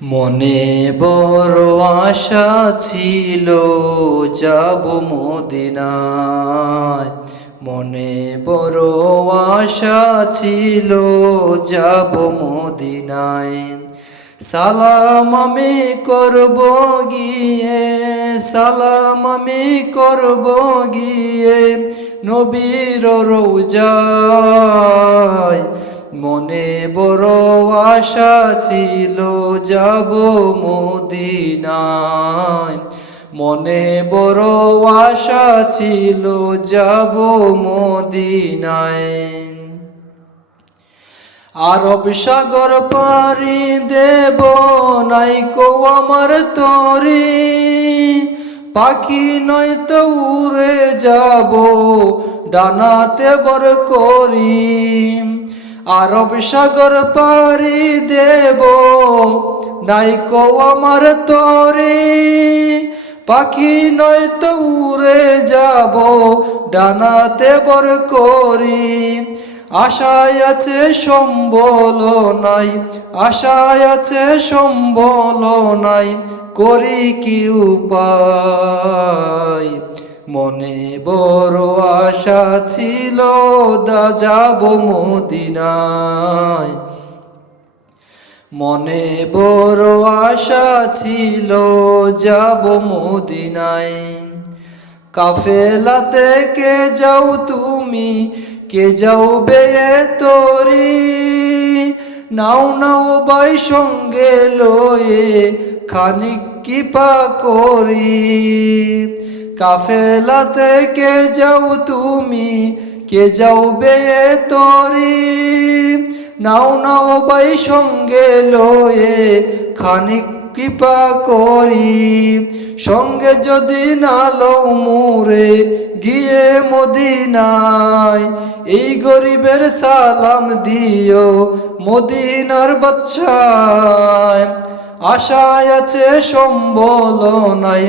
মনে বড় আশা ছিল যাব মদিনায়। মনে বড় আশা ছিল যাব মদিনায়। সালাম আমি করব গিয়ে, সালাম আমি করব গিয়ে নবীর রওজায়। মনে বড় আশা ছিল যাব মদিনায়। মনে বড় আশা ছিল যাব মদিনায়। আরব সাগর পাড়ি দেব নাইকো আমার তরি, পাখি নয়তো উড়ে যাব ডানাতে বর করি। আরব সাগর পাড়ি দেব নাইকো আমার তরি, পাখি নয়তো উড়ে যাব ডানাতে বর করি। আশায় আছে সম্বল নাই, আশায় আছে সম্বল নাই, করি কি উপায়। মনে বড় আশা ছিল যাব মদিনায়। মনে বড় আশা ছিল যাব মদিনায়। কাফেলাতে কে যাও তুমি, কে যাও বে তরি, নাও নাও বাই সঙ্গে লয়ে খানিক কৃপা করি। কাফেলাতে কে যাও তুমি, কে যাও বে তরি, নাও নাও বাই সঙ্গে লয়ে খানিক কৃপা করি। সঙ্গে যদি না লও মুরে গিয়ে মদিনায়, এই গরিবের সালাম দিও মদিনার বাদশায়। আশায় আছে সম্বল নাই,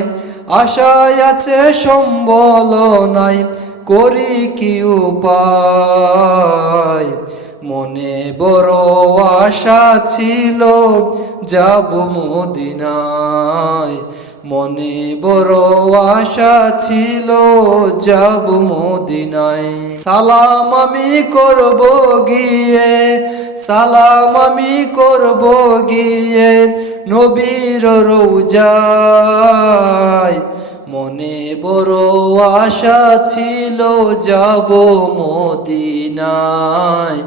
আশায় আছে সম্বল নাই, করি কি উপায়। মনে বড় আশা ছিল যাব মদিনায়। মনে বড় আশা ছিল যাব মদিনায়। সালাম আমি করব গিয়ে, সালাম আমি করব গিয়ে নবীর রওজায়। মনে বড় আশা ছিল যাব মদিনায়।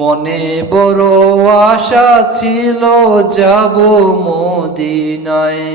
মনে বড় আশা ছিল যাব মদিনায়।